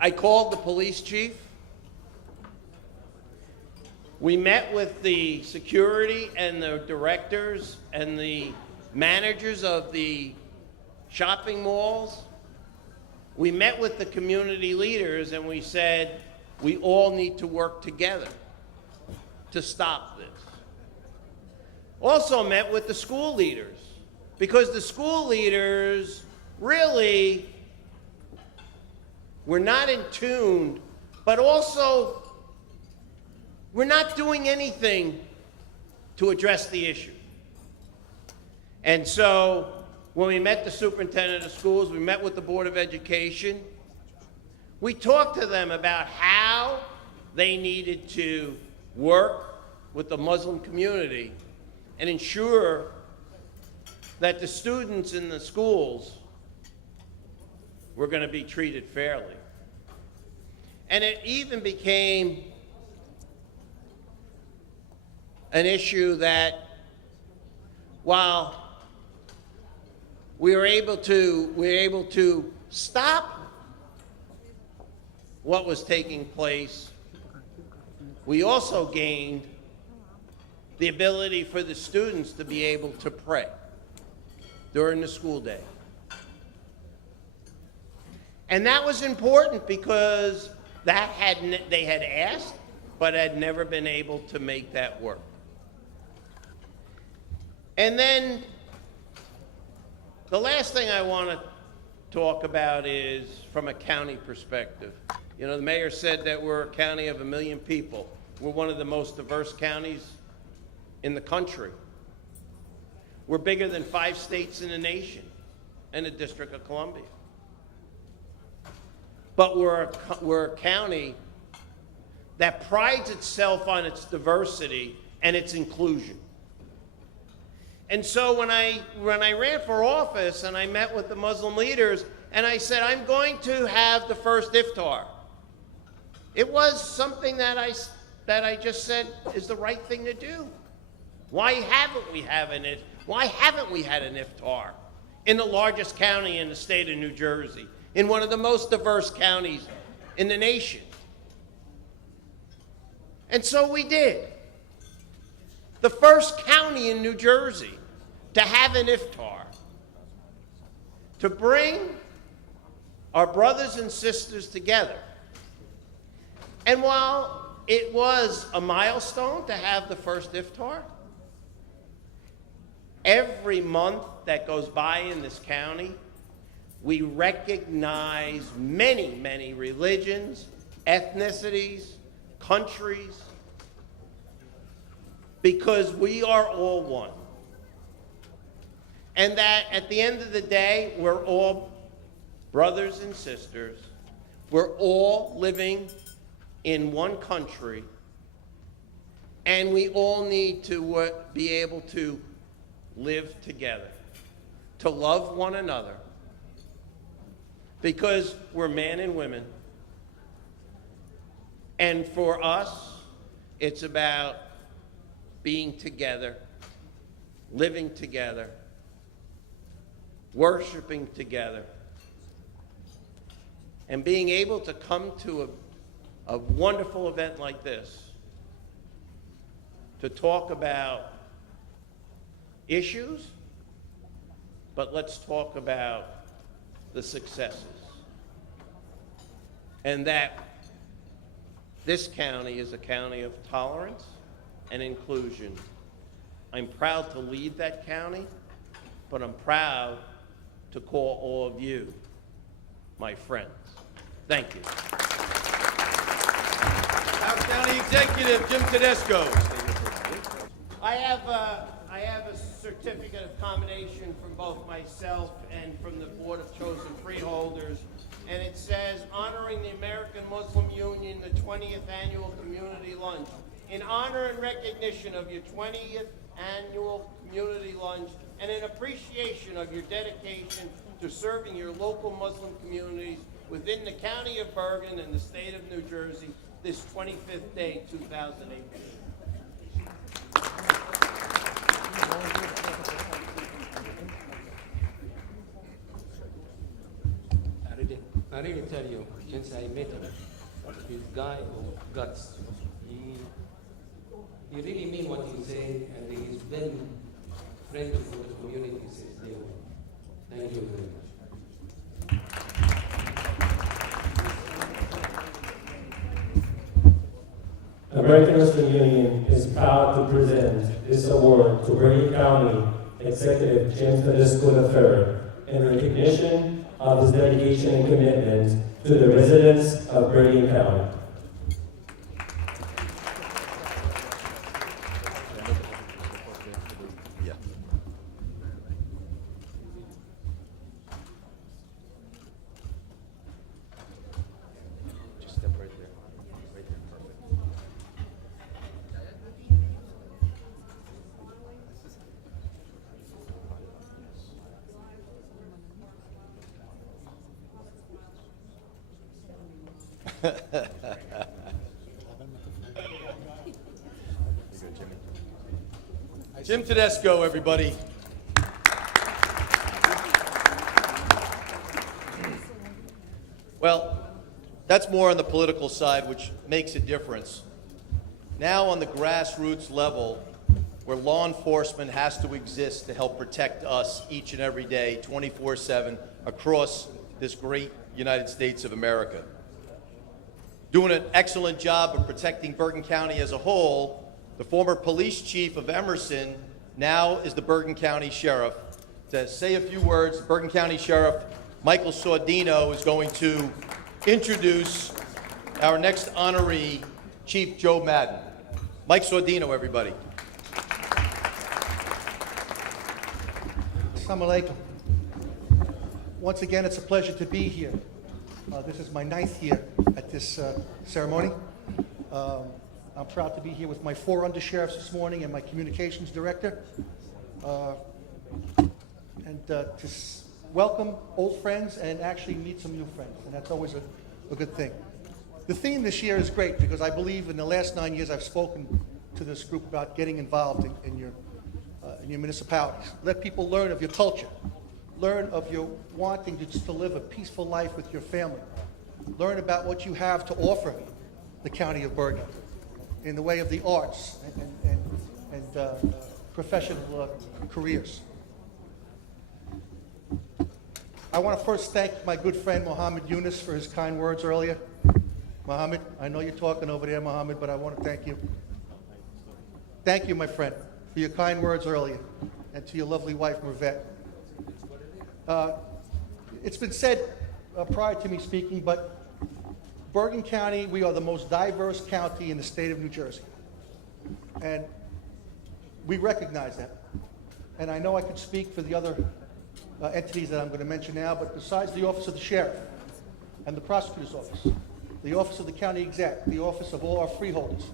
I called the police chief. We met with the security and the directors and the managers of the shopping malls. We met with the community leaders and we said, we all need to work together to stop this. Also met with the school leaders, because the school leaders really were not in tune, but also we're not doing anything to address the issue. And so when we met the superintendent of schools, we met with the Board of Education, we talked to them about how they needed to work with the Muslim community and ensure that the students in the schools were going to be treated fairly. And it even became an issue that while we were able to stop what was taking place, we also gained the ability for the students to be able to pray during the school day. And that was important because they had asked, but had never been able to make that work. And then the last thing I want to talk about is from a county perspective. You know, the mayor said that we're a county of 1 million people. We're one of the most diverse counties in the country. We're bigger than 5 states in the nation and the District of Columbia. But we're a county that prides itself on its diversity and its inclusion. And so when I ran for office and I met with the Muslim leaders and I said, I'm going to have the first iftar. It was something that I just said is the right thing to do. Why haven't we had an iftar in the largest county in the state of New Jersey, in one of the most diverse counties in the nation? And so we did. The first county in New Jersey to have an iftar, to bring our brothers and sisters together. And while it was a milestone to have the first iftar, every month that goes by in this county, we recognize many, many religions, ethnicities, countries, because we are all one. And that at the end of the day, we're all brothers and sisters. We're all living in one country, and we all need to be able to live together, to love one another, because we're men and women. And for us, it's about being together, living together, worshiping together, and being able to come to a wonderful event like this to talk about issues, but let's talk about the successes. And that this county is a county of tolerance and inclusion. I'm proud to lead that county, but I'm proud to call all of you my friends. Thank you. Our County Executive, Jim Tedesco. I have a certificate of commendation from both myself and from the Board of Chosen Freeholders, and it says, honoring the American Muslim Union, the 20th Annual Community Lunch. In honor and recognition of your 20th Annual Community Lunch and in appreciation of your dedication to serving your local Muslim communities within the County of Bergen and the State of New Jersey, this 25th day, 2018. really tell you, since I met him, he's a guy of guts. He really mean what he's saying, and he's been friendly for the community since day one. Thank you very much. American Western Union is proud to present this award to Bergen County Executive James Tedesco III in recognition of his dedication and commitment to the residents of Bergen County. Just step right there. Right there, perfect. Jim Tedesco, everybody. Well, that's more on the political side, which makes a difference. Now on the grassroots level, where law enforcement has to exist to help protect us each and every day, 24/7, across this great United States of America. Doing an excellent job of protecting Bergen County as a whole, the former police chief of Emerson now is the Bergen County Sheriff. To say a few words, Bergen County Sheriff Michael Sordino is going to introduce our next honoree, Chief Joe Madden. Mike Sordino, everybody. Assalamu alaikum. Once again, it's a pleasure to be here. This is my 9th year at this ceremony. I'm proud to be here with my 4 undersheriffs this morning and my communications director. Welcome old friends and actually meet some new friends, and that's always a good thing. The theme this year is great because I believe in the last 9 years I've spoken to this group about getting involved in your municipalities. Let people learn of your culture. Learn of your wanting to live a peaceful life with your family. Learn about what you have to offer the county of Bergen in the way of the arts and professional careers. I want to first thank my good friend Mohammed Yunus for his kind words earlier. Mohammed, I know you're talking over there, Mohammed, but I want to thank you. Thank you, my friend, for your kind words earlier, and to your lovely wife, Mervet. It's been said prior to me speaking, but Bergen County, we are the most diverse county in the state of New Jersey. And we recognize that. And I know I could speak for the other entities that I'm going to mention now, but besides the Office of the Sheriff and the Prosecutor's Office, the Office of the County Exec, the Office of all our freeholders,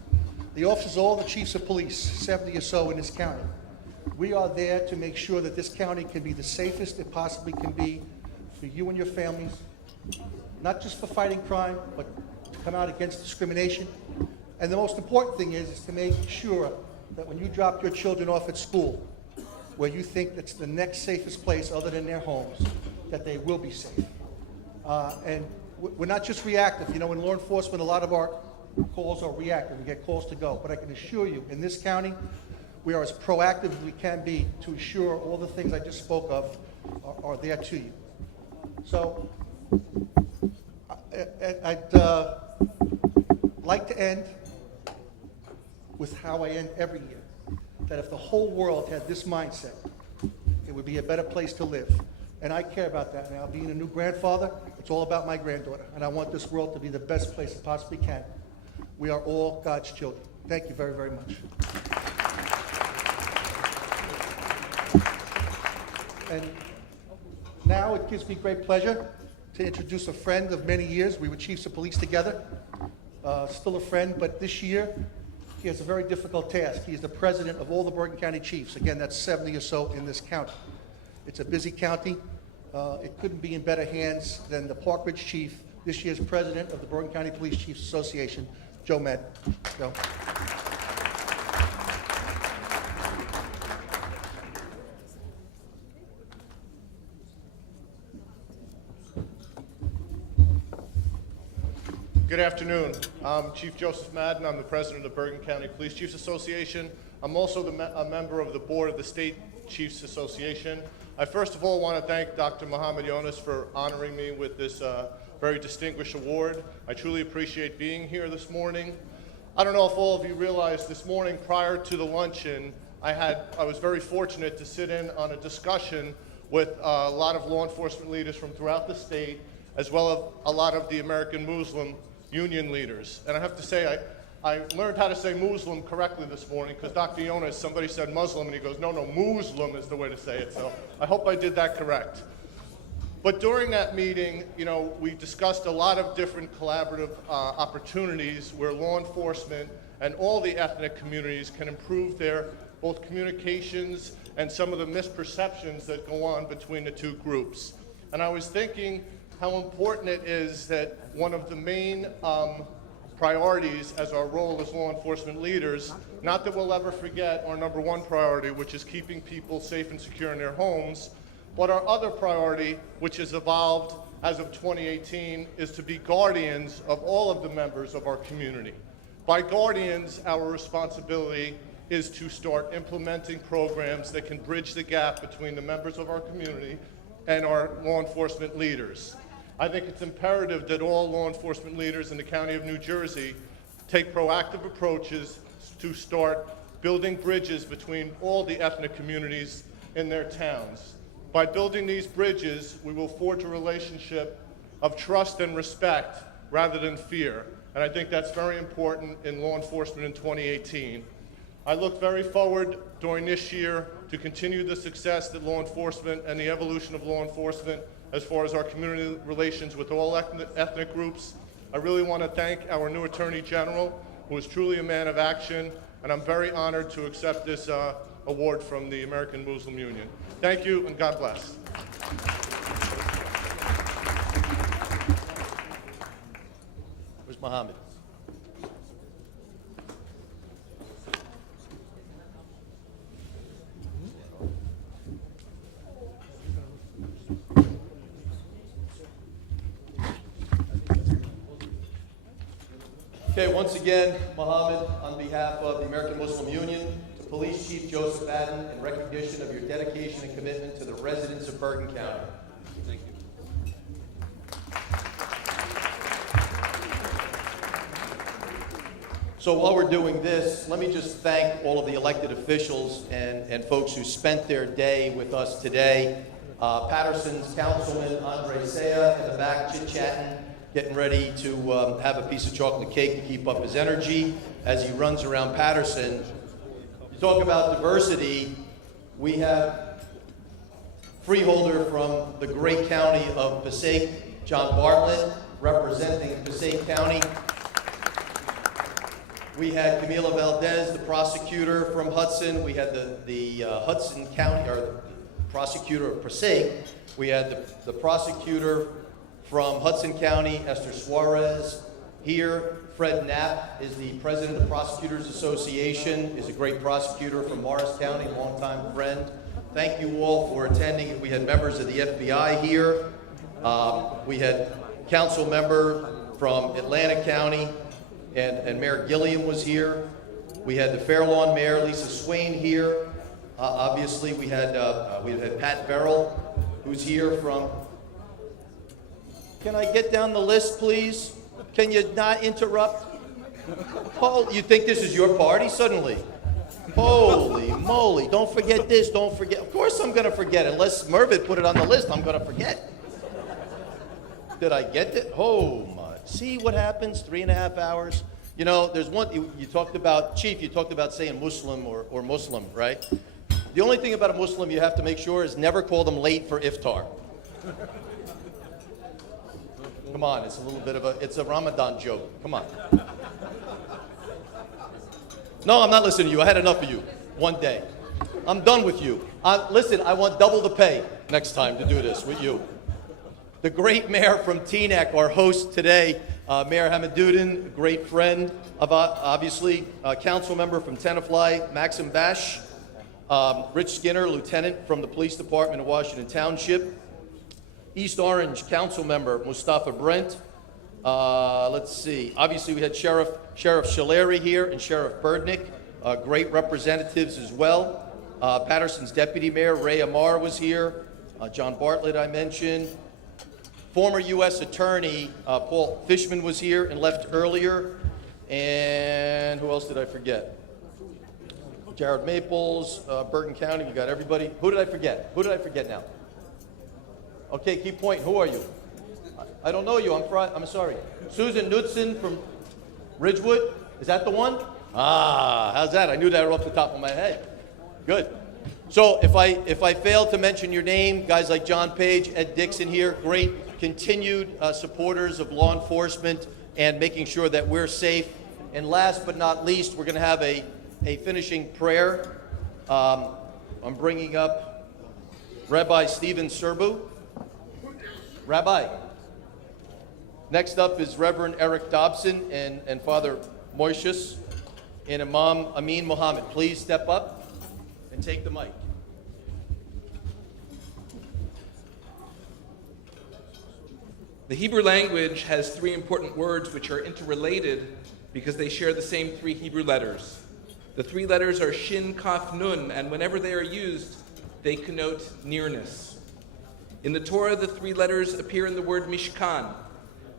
the offices of all the chiefs of police, 70 or so in this county, we are there to make sure that this county can be the safest it possibly can be for you and your families, not just for fighting crime, but to come out against discrimination. And the most important thing is to make sure that when you drop your children off at school, where you think that's the next safest place other than their homes, that they will be safe. And we're not just reactive. You know, in law enforcement, a lot of our calls are reactive. We get calls to go. But I can assure you, in this county, we are as proactive as we can be to assure all the things I just spoke of are there to you. So I'd like to end with how I end every year, that if the whole world had this mindset, it would be a better place to live. And I care about that now. Being a new grandfather, it's all about my granddaughter, and I want this world to be the best place it possibly can. We are all God's children. Thank you very, very much. And now it gives me great pleasure to introduce a friend of many years. We were chiefs of police together, still a friend, but this year he has a very difficult task. He is the president of all the Bergen County chiefs. Again, that's 70 or so in this county. It's a busy county. It couldn't be in better hands than the Park Ridge chief, this year's president of the Bergen County Police Chiefs Association, Joe Madden. Joe. Good afternoon. I'm Chief Joseph Madden. I'm the president of the Bergen County Police Chiefs Association. I'm also a member of the board of the State Chiefs Association. I first of all want to thank Dr. Mohammed Yonis for honoring me with this very distinguished award. I truly appreciate being here this morning. I don't know if all of you realized this morning prior to the luncheon, I was very fortunate to sit in on a discussion with a lot of law enforcement leaders from throughout the state, as well as a lot of the American Muslim Union leaders. And I have to say, I learned how to say Muslim correctly this morning because Dr. Yonis, somebody said Muslim, and he goes, no, Muslim is the way to say it. So I hope I did that correct. But during that meeting, we discussed a lot of different collaborative opportunities where law enforcement and all the ethnic communities can improve their both communications and some of the misperceptions that go on between the two groups. And I was thinking how important it is that one of the main priorities as our role as law enforcement leaders, not that we'll ever forget our number one priority, which is keeping people safe and secure in their homes, but our other priority, which has evolved as of 2018, is to be guardians of all of the members of our community. By guardians, our responsibility is to start implementing programs that can bridge the gap between the members of our community and our law enforcement leaders. I think it's imperative that all law enforcement leaders in the County of New Jersey take proactive approaches to start building bridges between all the ethnic communities in their towns. By building these bridges, we will forge a relationship of trust and respect rather than fear. And I think that's very important in law enforcement in 2018. I look very forward during this year to continue the success that law enforcement and the evolution of law enforcement as far as our community relations with all ethnic groups. I really want to thank our new Attorney General, who is truly a man of action, and I'm very honored to accept this award from the American Muslim Union. Thank you, and God bless. Where's Mohammed? Okay, once again, Mohammed, on behalf of the American Muslim Union, to Police Chief Joseph Madden, in recognition of your dedication and commitment to the residents of Bergen County. Thank you. So while we're doing this, let me just thank all of the elected officials and folks who spent their day with us today. Patterson's Councilman Andre Saya in the back chit-chatting, getting ready to have a piece of chocolate cake to keep up his energy as he runs around Patterson. You talk about diversity, we have freeholder from the great county of Passaic, John Bartlett, representing Passaic County. We had Camila Valdez, the prosecutor from Hudson. We had the Hudson County, or the prosecutor of Passaic. We had the prosecutor from Hudson County, Esther Suarez. Here, Fred Knapp is the president of the Prosecutors Association, is a great prosecutor from Morris County, longtime friend. Thank you all for attending. We had members of the FBI here. We had council member from Atlantic County, and Mayor Gilliam was here. We had the Fairlawn Mayor, Lisa Swain, here. Obviously, we had Pat Verrill, who's here from... Can I get down the list, please? Can you not interrupt? Oh, you think this is your party suddenly? Holy moly, don't forget this, don't forget. Of course I'm going to forget. Unless Mervyn put it on the list, I'm going to forget. Did I get it? Oh, my. See what happens? 3.5 hours. You know, there's one, you talked about, Chief, you talked about saying Muslim or Muslim, right? The only thing about a Muslim you have to make sure is never call them late for iftar. Come on, it's a little bit of it's a Ramadan joke. Come on. No, I'm not listening to you. I had enough of you. One day. I'm done with you. Listen, I want double the pay next time to do this with you. The great mayor from Teaneck, our host today, Mayor Hamiduddin, a great friend of, obviously, council member from Tenafly, Maxim Bash, Rich Skinner, lieutenant from the police department of Washington Township, East Orange council member Mustafa Brent, Let's see. Obviously, we had Sheriff Shaleri here and Sheriff Berdnick, great representatives as well. Patterson's Deputy Mayor Ray Amar was here. John Bartlett, I mentioned. Former U.S. Attorney Paul Fishman was here and left earlier. And who else did I forget? Jared Maples, Bergen County. You got everybody. Who did I forget? Who did I forget now? Okay, keep pointing. Who are you? I don't know you. I'm sorry. Susan Knudsen from Ridgewood. Is that the one? Ah, how's that? I knew that off the top of my head. Good. So if I failed to mention your name, guys like John Page, Ed Dixon here, great continued supporters of law enforcement and making sure that we're safe. And last but not least, we're going to have a finishing prayer. I'm bringing up Rabbi Stephen Serbu. Rabbi. Next up is Reverend Eric Dobson and Father Moishus and Imam Amin Mohammed. Please step up and take the mic. The Hebrew language has three important words which are interrelated because they share the same three Hebrew letters. The three letters are Shin, Kaf, Nun, and whenever they are used, they connote nearness. In the Torah, the three letters appear in the word Mishkan.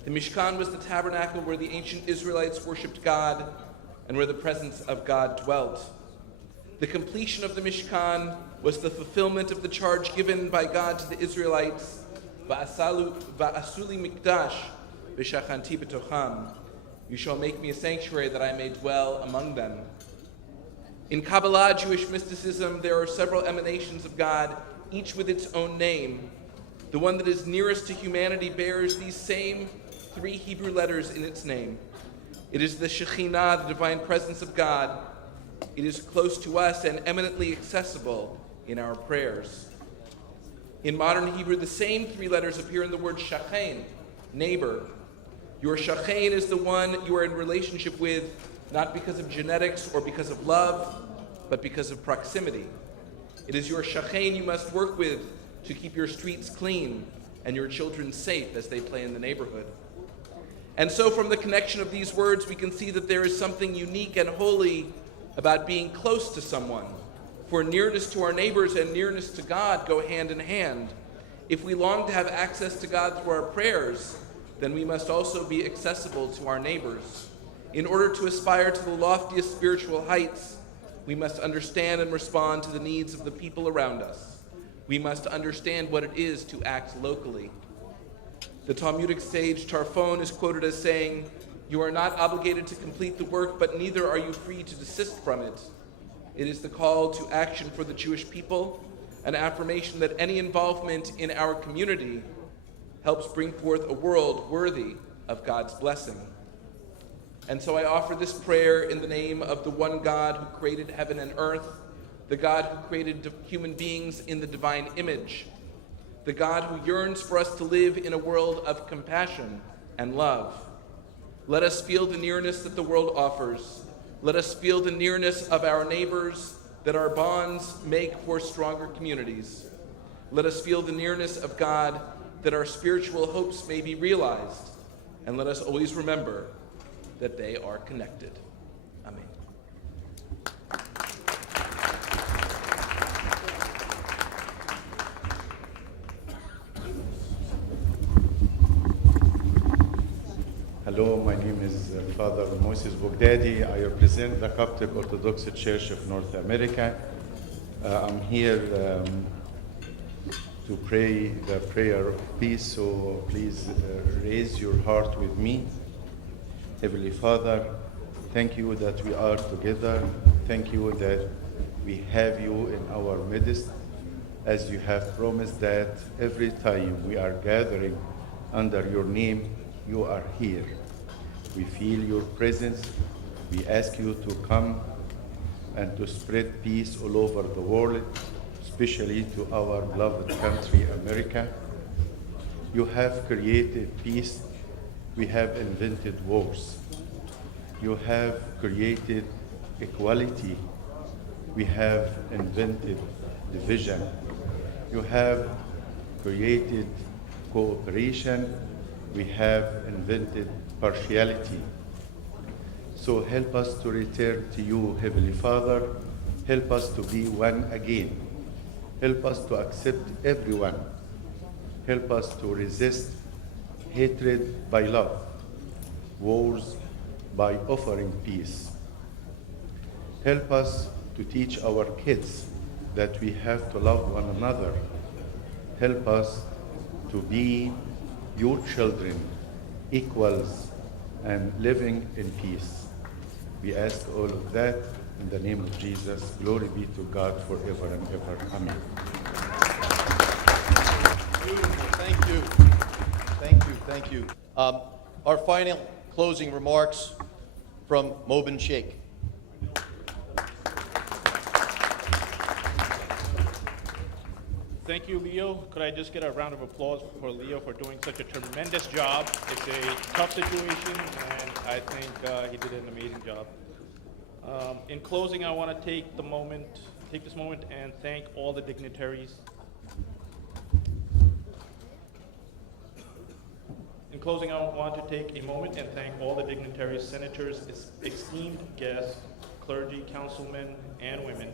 The Mishkan was the tabernacle where the ancient Israelites worshipped God and where the presence of God dwelt. The completion of the Mishkan was the fulfillment of the charge given by God to the Israelites, Va'asuli mikdash v'shachanti b'tocham. You shall make me a sanctuary that I may dwell among them. In Kabbalah, Jewish mysticism, there are several emanations of God, each with its own name. The one that is nearest to humanity bears these same three Hebrew letters in its name. It is the Shekhinah, the divine presence of God. It is close to us and eminently accessible in our prayers. In modern Hebrew, the same three letters appear in the word shachen, neighbor. Your shachen is the one you are in relationship with, not because of genetics or because of love, but because of proximity. It is your shachen you must work with to keep your streets clean and your children safe as they play in the neighborhood. And so from the connection of these words, we can see that there is something unique and holy about being close to someone. For nearness to our neighbors and nearness to God go hand in hand. If we long to have access to God through our prayers, then we must also be accessible to our neighbors. In order to aspire to the loftiest spiritual heights, we must understand and respond to the needs of the people around us. We must understand what it is to act locally. The Talmudic sage Tarfon is quoted as saying, "You are not obligated to complete the work, but neither are you free to desist from it." It is the call to action for the Jewish people, an affirmation that any involvement in our community helps bring forth a world worthy of God's blessing. And so I offer this prayer in the name of the one God who created heaven and earth, the God who created human beings in the divine image, the God who yearns for us to live in a world of compassion and love. Let us feel the nearness that the world offers. Let us feel the nearness of our neighbors that our bonds make for stronger communities. Let us feel the nearness of God that our spiritual hopes may be realized. And let us always remember that they are connected. Amen. Hello, my name is Father Moses Bogdadi. I represent the Coptic Orthodox Church of North America. I'm here to pray the prayer of peace, so please raise your heart with me. Heavenly Father, thank you that we are together. Thank you that we have you in our midst, as you have promised that every time we are gathering under your name, you are here. We feel your presence. We ask you to come and to spread peace all over the world, especially to our beloved country, America. You have created peace. We have invented wars. You have created equality. We have invented division. You have created cooperation. we have invented partiality. So help us to return to you, Heavenly Father. Help us to be one again. Help us to accept everyone. Help us to resist hatred by love, wars by offering peace. Help us to teach our kids that we have to love one another. Help us to be your children, equals, and living in peace. We ask all of that in the name of Jesus. Glory be to God forever and ever. Amen. Beautiful. Thank you. Thank you. Thank you. Our final closing remarks from Mobin Sheikh. Thank you, Leo. Could I just get a round of applause for Leo for doing such a tremendous job? It's a tough situation, and I think he did an amazing job. In closing, I want to take this moment and thank all the dignitaries. In closing, I want to take a moment and thank all the dignitaries, senators, esteemed guests, clergy, councilmen, and women,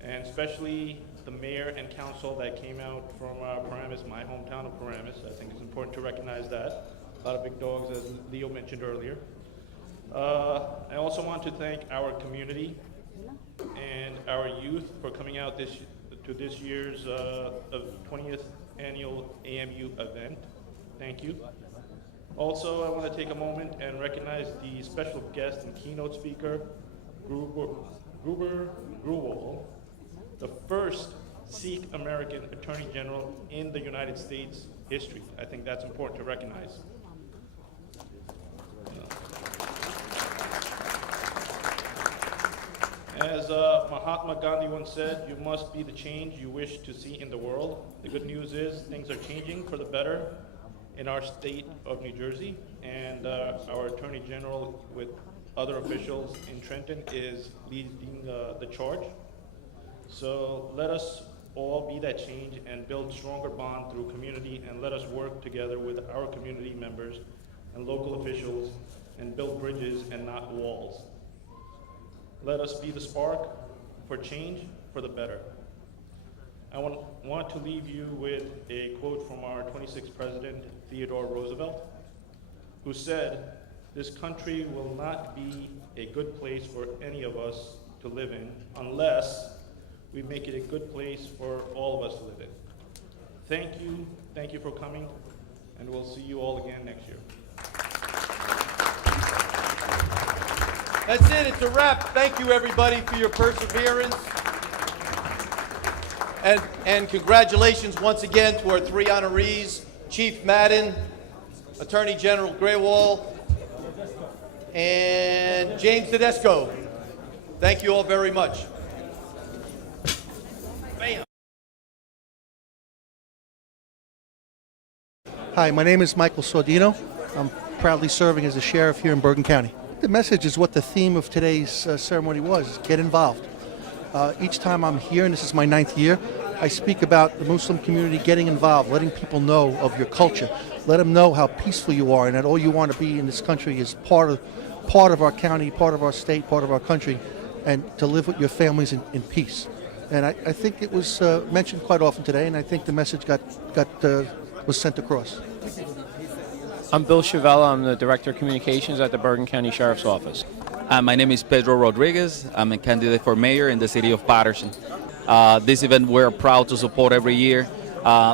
and especially the mayor and council that came out from Paramus, my hometown of Paramus. I think it's important to recognize that. A lot of big dogs, as Leo mentioned earlier. I also want to thank our community and our youth for coming out to this year's 20th Annual AMU event. Thank you. Also, I want to take a moment and recognize the special guest and keynote speaker, Gruber Gruwal, the first Sikh American Attorney General in the United States history. I think that's important to recognize. As Mahatma Gandhi once said, you must be the change you wish to see in the world. The good news is things are changing for the better in our state of New Jersey, and our Attorney General with other officials in Trenton is leading the charge. So let us all be that change and build stronger bond through community, and let us work together with our community members and local officials and build bridges and not walls. Let us be the spark for change for the better. I want to leave you with a quote from our 26th President, Theodore Roosevelt, who said, "This country will not be a good place for any of us to live in unless we make it a good place for all of us to live in." Thank you for coming, and we'll see you all again next year. That's it. It's a wrap. Thank you, everybody, for your perseverance. And congratulations once again to our three honorees, Chief Madden, Attorney General Grewal, and James Tedesco. Thank you all very much. Bam. Hi, my name is Michael Sordino. I'm proudly serving as a sheriff here in Bergen County. The message is what the theme of today's ceremony was: get involved. Each time I'm here, and this is my 9th year, I speak about the Muslim community getting involved, letting people know of your culture, let them know how peaceful you are, and that all you want to be in this country is part of our county, part of our state, part of our country, and to live with your families in peace. And I think it was mentioned quite often today, and I think the message was sent across. I'm Bill Chavella. I'm the Director of Communications at the Bergen County Sheriff's Office. My name is Pedro Rodriguez. I'm a candidate for mayor in the city of Patterson. This event we're proud to support every year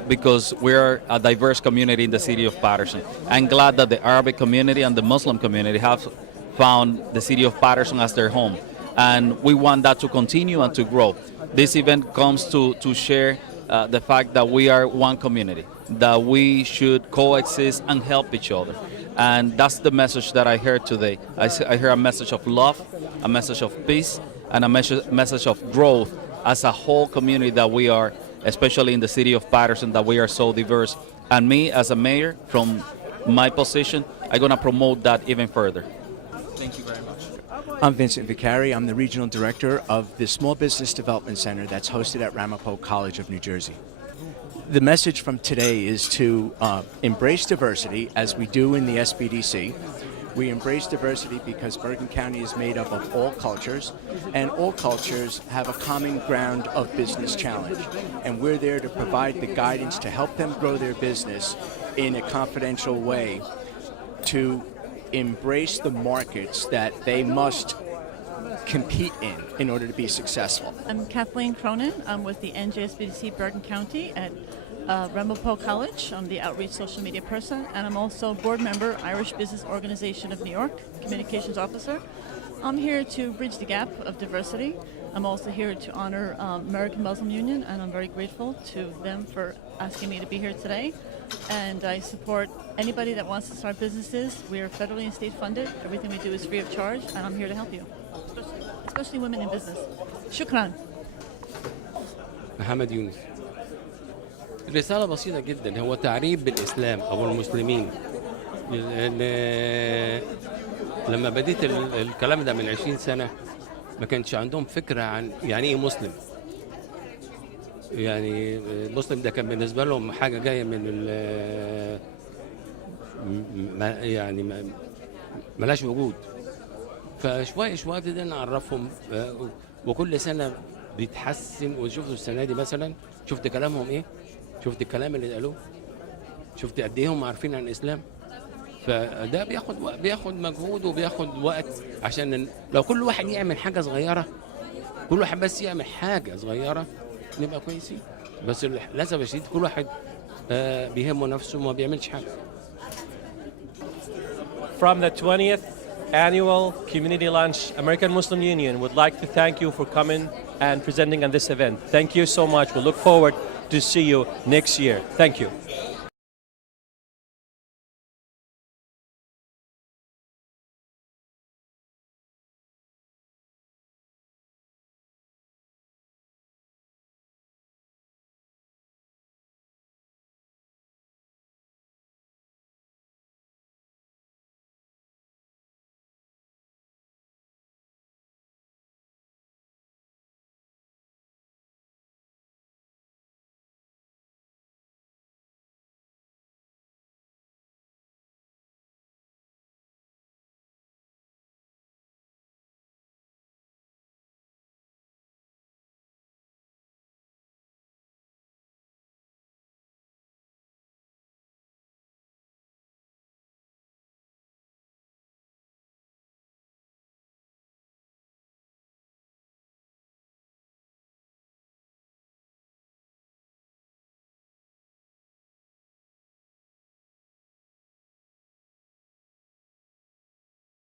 because we're a diverse community in the city of Patterson. I'm glad that the Arabic community and the Muslim community have found the city of Patterson as their home. And we want that to continue and to grow. This event comes to share the fact that we are one community, that we should coexist and help each other. And that's the message that I heard today. I hear a message of love, a message of peace, and a message of growth as a whole community that we are, especially in the city of Patterson, that we are so diverse. And me, as a mayor, from my position, I'm going to promote that even further. Thank you very much. I'm Vincent Vicari. I'm the Regional Director of the Small Business Development Center that's hosted at Ramapo College of New Jersey. The message from today is to embrace diversity, as we do in the SBDC. We embrace diversity because Bergen County is made up of all cultures, and all cultures have a common ground of business challenge. And we're there to provide the guidance to help them grow their business in a confidential way, to embrace the markets that they must compete in order to be successful. I'm Kathleen Cronin. I'm with the NJSBDC Bergen County at Ramapo College. I'm the outreach social media person, and I'm also board member, Irish Business Organization of New York, communications officer. I'm here to bridge the gap of diversity. I'm also here to honor American Muslim Union, and I'm very grateful to them for asking me to be here today. And I support anybody that wants to start businesses. We are federally and state funded. Everything we do is free of charge, and I'm here to help you, especially women in business. Shukran. محمد يونس. الرسالة بسيطة جدا، هو تعريف بالإسلام أو المسلمين. لأن لما بديت الكلام ده من 20 سنة ما كانش عندهم فكرة عن يعني إيه مسلم. يعني المسلم ده كان بالنسبة لهم حاجة جاية من يعني ملاش وجود. فشوية شوية بدنا نعرفهم، وكل سنة بيتحسن. وشفتوا السنة دي مثلا، شفت كلامهم إيه؟ شفت الكلام اللي قالوه؟ شفت قد إيه هم عارفين عن الإسلام؟ فده بياخد مجهود وبياخد وقت، عشان لو كل واحد يعمل حاجة صغيرة، كل واحد بس يعمل حاجة صغيرة نبقى كويسين. بس للأسف الشديد كل واحد بيهمه نفسه وما بيعملش حاجة. From the 20th Annual Community Lunch, American Muslim Union would like to thank you for coming and presenting on this event. Thank you so much. We look forward to see you next year. Thank you.